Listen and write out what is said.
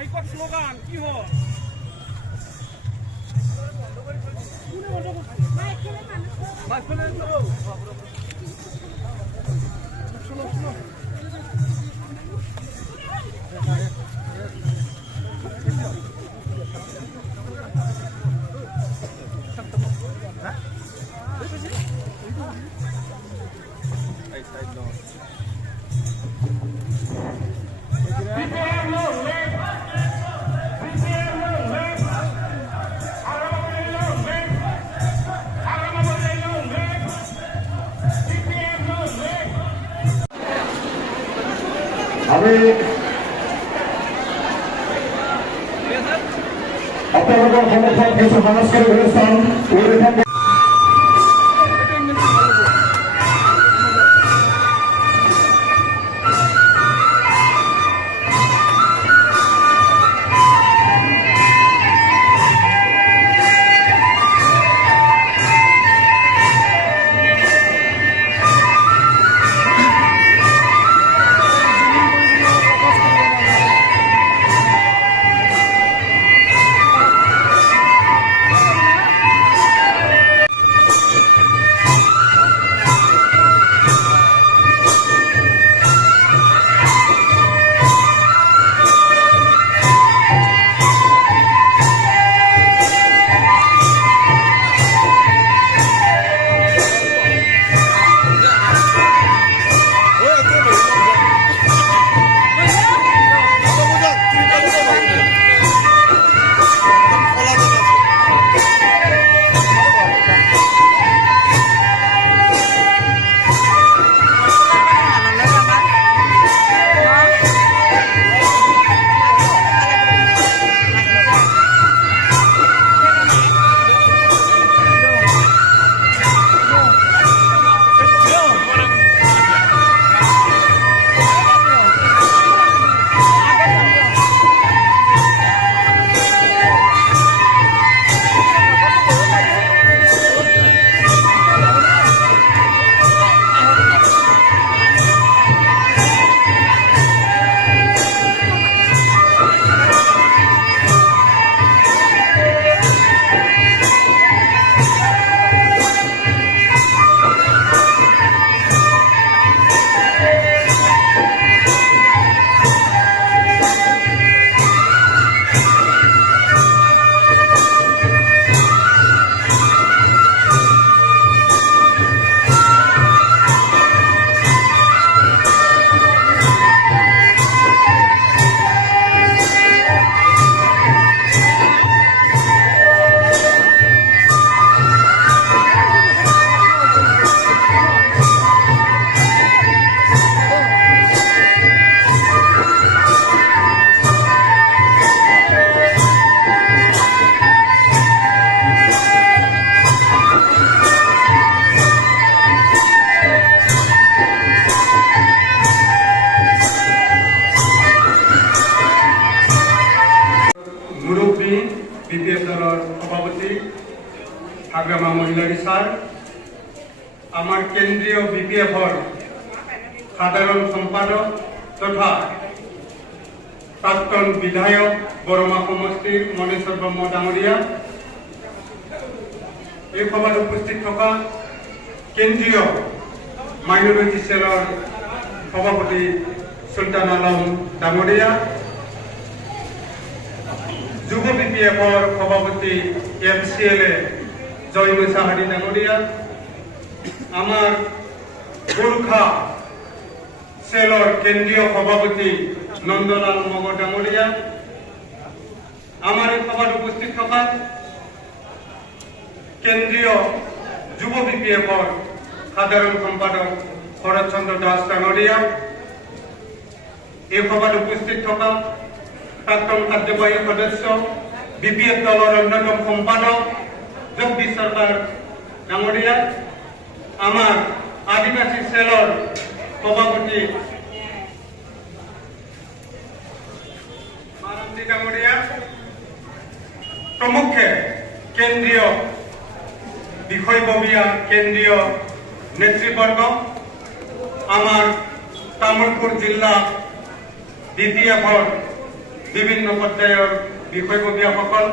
মাইকত slogan কি হয় আমি আপনাদের সমর্থন কিছু সংস্কার অনুষ্ঠান বিপিএফ দলের সভাপতি হাগ্রামা মহিলারী স্যার, আমার কেন্দ্রীয় বিপিএফর সাধারণ সম্পাদক তথা প্রাক্তন বিধায়ক বড়মা সমষ্টির মনেশ্বর ব্রহ্ম ডাঙরিয়া, এই সভাত উপস্থিত থাকা কেন্দ্রীয় মাইনরিটি সেলৰ সভাপতি সুলতান আলম ডাঙৰিয়া, যুব বিপিএফৰ সভাপতি MCLA জয় মুছাহাৰী ডাঙৰিয়া, আমাৰ গোৰ্খা সেলৰ কেন্দ্রীয় সভাপতি নন্দলাল মগর ডাঙরিয়া, আমার এই সভাত উপস্থিত থাকা কেন্দ্রীয় যুব বিপিএফর সাধারণ সম্পাদক শরৎচন্দ্র দাস ডাঙরিয়া, এই সভাত উপস্থিত থাকা প্রাক্তন কার্যবাহী সদস্য বিপিএফ দলের অন্যতম সম্পাদক জগদীশ সরকার ডাঙরিয়া, আমার আদিবাসী সেলৰ সভাপতি মাৰান্দি ডাঙৰিয়া প্ৰমুখে কেন্দ্ৰীয় বিষয়ববীয়া কেন্দ্ৰীয় নেতৃবৰ্গ, আমাৰ তামুলপুৰ জেলা বিপিএফৰ বিভিন্ন পৰ্যায়ৰ বিষয়ববীয়াসকল